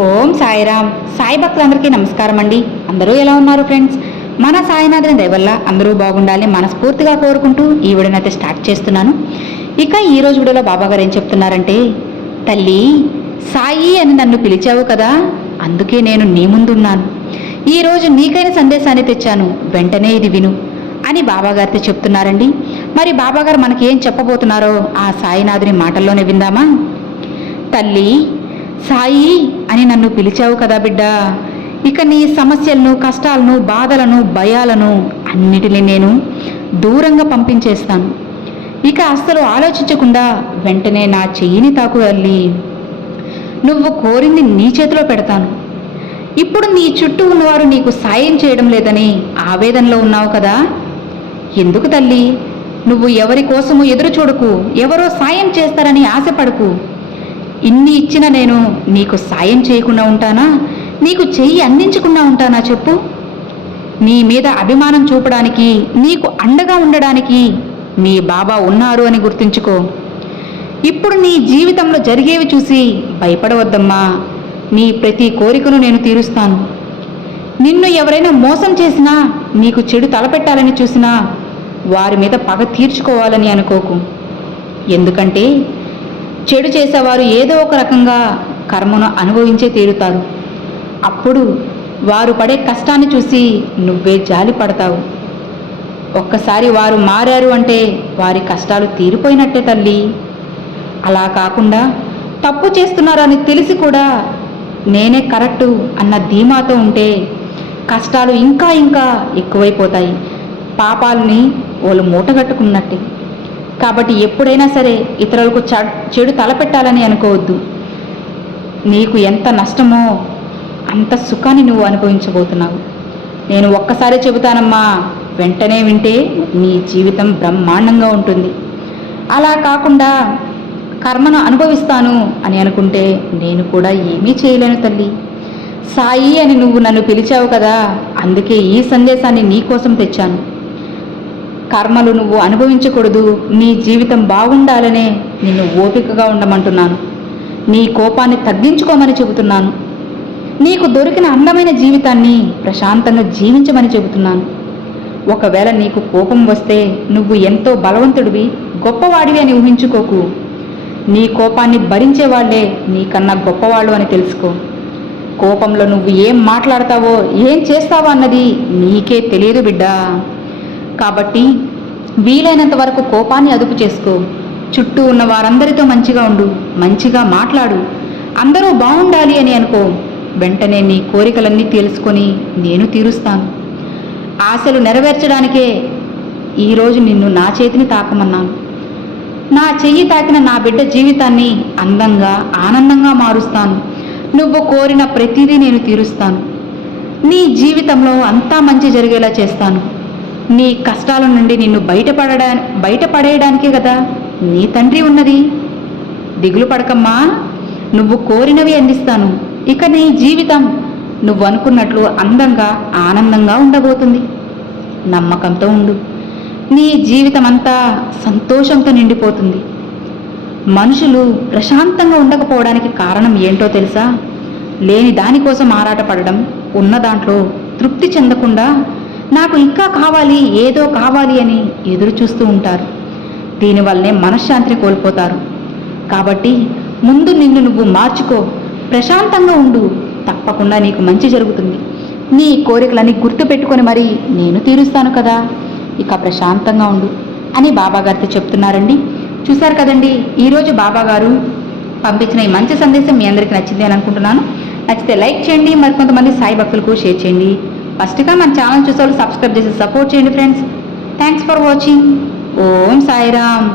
ఓం సాయిరామ్. సాయి భక్తులందరికీ నమస్కారం అండి. అందరూ ఎలా ఉన్నారు ఫ్రెండ్స్? మన సాయినాథుని దయవల్ల అందరూ బాగుండాలని మనస్ఫూర్తిగా కోరుకుంటూ ఈ వీడియోనైతే స్టార్ట్ చేస్తున్నాను. ఇక ఈ రోజు వీడియోలో బాబాగారు ఏం చెప్తున్నారంటే తల్లి సాయి అని నన్ను పిలిచావు కదా అందుకే నేను నీ ముందున్నాను. ఈరోజు నీకైన సందేశాన్ని తెచ్చాను వెంటనే ఇది విను అని బాబాగారితో చెప్తున్నారండి. మరి బాబాగారు మనకి ఏం చెప్పబోతున్నారో ఆ సాయినాథుని మాటల్లోనే విందామా? తల్లి సాయి అని నన్ను పిలిచావు కదా బిడ్డ. ఇక నీ సమస్యలను కష్టాలను బాధలను భయాలను అన్నిటినీ నేను దూరంగా పంపించేస్తాను. ఇక అస్సలు ఆలోచించకుండా వెంటనే నా చెయ్యిని తాకు వెళ్ళి నువ్వు కోరింది నీ చేతిలో పెడతాను. ఇప్పుడు నీ చుట్టూ ఉన్నవారు నీకు సాయం చేయడం లేదని ఆవేదనలో ఉన్నావు కదా. ఎందుకు తల్లి? నువ్వు ఎవరి కోసము ఎదురు చూడకు ఎవరో సాయం చేస్తారని ఆశపడకు. ఇన్ని ఇచ్చిన నేను నీకు సాయం చేయకుండా ఉంటానా? నీకు చెయ్యి అందించకుండా ఉంటానా చెప్పు? నీ మీద అభిమానం చూపడానికి నీకు అండగా ఉండడానికి నీ బాబా ఉన్నారు అని గుర్తుంచుకో. ఇప్పుడు నీ జీవితంలో జరిగేవి చూసి భయపడవద్దమ్మా. నీ ప్రతి కోరికను నేను తీరుస్తాను. నిన్ను ఎవరైనా మోసం చేసినా నీకు చెడు తలపెట్టాలని చూసినా వారి మీద పగ తీర్చుకోవాలని అనుకోకు. ఎందుకంటే చెడు చేసేవారు ఏదో ఒక రకంగా కర్మను అనుభవించే తీరుతారు. అప్పుడు వారు పడే కష్టాన్ని చూసి నువ్వే జాలి పడతావు. ఒక్కసారి వారు మారారు అంటే వారి కష్టాలు తీరిపోయినట్టే తల్లి. అలా కాకుండా తప్పు చేస్తున్నారని తెలిసి కూడా నేనే కరెక్టు అన్న ధీమాతో ఉంటే కష్టాలు ఇంకా ఇంకా ఎక్కువైపోతాయి. పాపాలని వాళ్ళు మూటగట్టుకున్నట్టే. కాబట్టి ఎప్పుడైనా సరే ఇతరులకు చ- చెడు తలపెట్టాలని అనుకోవద్దు. నీకు ఎంత నష్టమో అంత సుఖాన్ని నువ్వు అనుభవించబోతున్నావు. నేను ఒక్కసారి చెబుతానమ్మా వెంటనే వింటే నీ జీవితం బ్రహ్మాండంగా ఉంటుంది. అలా కాకుండా కర్మను అనుభవిస్తాను అని అనుకుంటే నేను కూడా ఏమీ చేయలేను తల్లి. సాయి అని నువ్వు నన్ను పిలిచావు కదా అందుకే ఈ సందేశాన్ని నీకోసం తెచ్చాను. కర్మలు నువ్వు అనుభవించకూడదు. నీ జీవితం బాగుండాలనే నిన్ను ఓపికగా ఉండమంటున్నాను. నీ కోపాన్ని తగ్గించుకోమని చెబుతున్నాను. నీకు దొరికిన అందమైన జీవితాన్ని ప్రశాంతంగా జీవించమని చెబుతున్నాను. ఒకవేళ నీకు కోపం వస్తే నువ్వు ఎంతో బలవంతుడివి గొప్పవాడివి అని ఊహించుకోకు. నీ కోపాన్ని భరించేవాళ్ళే నీకన్నా గొప్పవాళ్ళు అని తెలుసుకో. కోపంలో నువ్వు ఏం మాట్లాడతావో ఏం చేస్తావో అన్నది నీకే తెలియదు బిడ్డా. కాబట్టి వీలైనంత వరకు కోపాన్ని అదుపు చేసుకో. చుట్టూ ఉన్న వారందరితో మంచిగా ఉండు మంచిగా మాట్లాడు. అందరూ బాగుండాలి అని అనుకో. వెంటనే నీ కోరికలన్నీ తెలుసుకొని నేను తీరుస్తాను. ఆశలు నెరవేర్చడానికే ఈరోజు నిన్ను నా చేతిని తాకమన్నాను. నా చెయ్యి తాకిన నా బిడ్డ జీవితాన్ని అందంగా ఆనందంగా మారుస్తాను. నువ్వు కోరిన ప్రతిదీ నేను తీరుస్తాను. నీ జీవితంలో అంతా మంచి జరిగేలా చేస్తాను. నీ కష్టాల నుండి నిన్ను బయటపడడా బయటపడేయడానికే కదా నీ తండ్రి ఉన్నది. దిగులు పడకమ్మా. నువ్వు కోరినవి అందిస్తాను. ఇక నీ జీవితం నువ్వు అనుకున్నట్లు అందంగా ఆనందంగా ఉండబోతుంది. నమ్మకంతో ఉండు. నీ జీవితం అంతా సంతోషంతో నిండిపోతుంది. మనుషులు ప్రశాంతంగా ఉండకపోవడానికి కారణం ఏంటో తెలుసా? లేని దానికోసం ఆరాటపడడం ఉన్న దాంట్లో తృప్తి చెందకుండా నాకు ఇంకా కావాలి ఏదో కావాలి అని ఎదురు చూస్తూ ఉంటారు. దీనివల్లనే మనశ్శాంతిని కోల్పోతారు. కాబట్టి ముందు నిన్ను నువ్వు మార్చుకో ప్రశాంతంగా ఉండు తప్పకుండా నీకు మంచి జరుగుతుంది. నీ కోరికలన్నీ గుర్తు పెట్టుకొని మరి నేను తీరుస్తాను కదా ఇక ప్రశాంతంగా ఉండు అని బాబాగారితో చెప్తున్నారండి. చూశారు కదండి ఈరోజు బాబాగారు పంపించిన ఈ మంచి సందేశం మీ అందరికీ నచ్చింది అని అనుకుంటున్నాను. నచ్చితే లైక్ చేయండి మరి కొంతమంది సాయి భక్తులకు షేర్ చేయండి. ఫస్ట్గా మన ఛానల్ చూసే వాళ్ళు సబ్స్క్రైబ్ చేసి సపోర్ట్ చేయండి friends thanks for watching Om Sairam.